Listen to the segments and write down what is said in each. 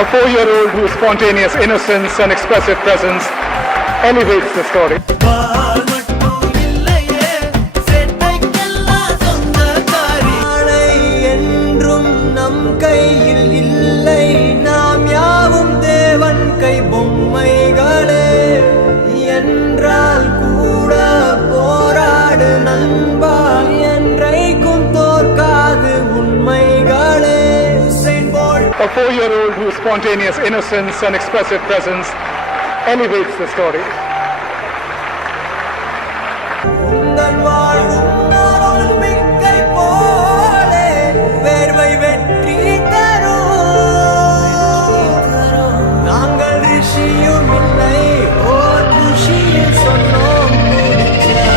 A 4-year-old whose spontaneous innocence and expressive presence elevates the story. பால் மட்டும் இல்லையே சேட்டைக்கெல்லாம் சொந்தக்காரி. நாளை என்றும் நம் கையில் இல்லை, நாம் யாவும் தேவன் கை பொம்மைகளே. என்றால் கூட போராடு நண்பா, என்றைக்கும் தோற்காது உண்மைகளே. Saint Bolt A 4-year-old whose spontaneous innocence and expressive presence elevates the story. உந்தன் வாழ்வும் ஓர் ஒலிம்பிக்கை போலே வேர்வை வெற்றி தரும். நாங்கள் ரிஷியும் இல்லை, ஓர் குஷியில் சொன்னோம் முடிச்சா.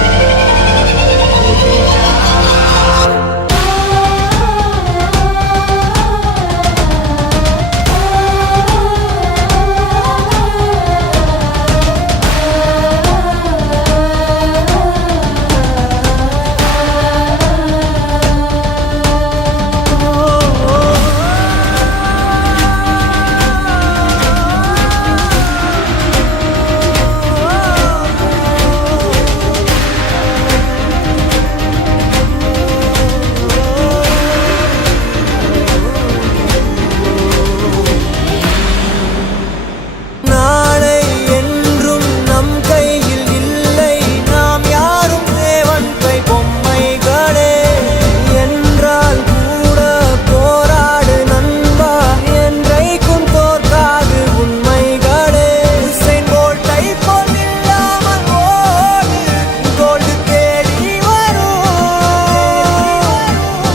நாளை என்றும் நம் கையில் இல்லை, நாம் யாரும் தேவன் கை பொம்மைகளே. என்றால் கூட போராடு நண்பா, என்றைக்கும் தோற்காது உண்மைகளே. செயின்ட் போல்ட்டை போல் இல்லாமல் ஓடு, கோல்டு தேடி வரும்.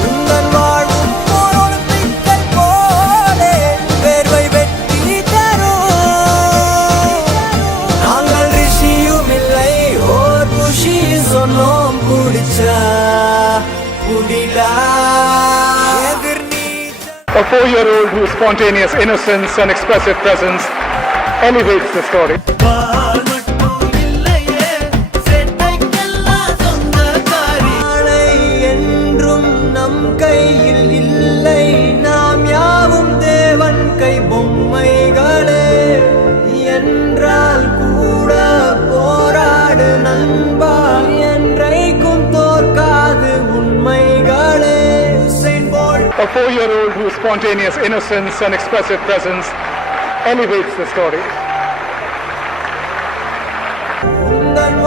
உந்தன் வாழ்வும் ஓர் ஒலிம்பிக்கை போலே வேர்வை வெற்றி தரும். நாங்கள் ரிஷியும் இல்லை, ஓர் குஷி சொன்னோம் குடிச்சா குடிலா. எதிர் நீச்சல் A 4-year-old whose spontaneous innocence and expressive presence elevates the story. பால் மட்டும் இல்லையே சேட்டைக்கெல்லாம் சொந்தக்காரி. நாளை என்றும் நம் கையில் இல்லை, நாம் யாவும் தேவன் கை பொம்மைகளே. என்றால் கூட போராடு நண்பா, என்றைக்கும் தோற்காது உண்மைகளே. Saint Bolt A 4-year-old whose spontaneous innocence and expressive presence elevates the story. உந்தன்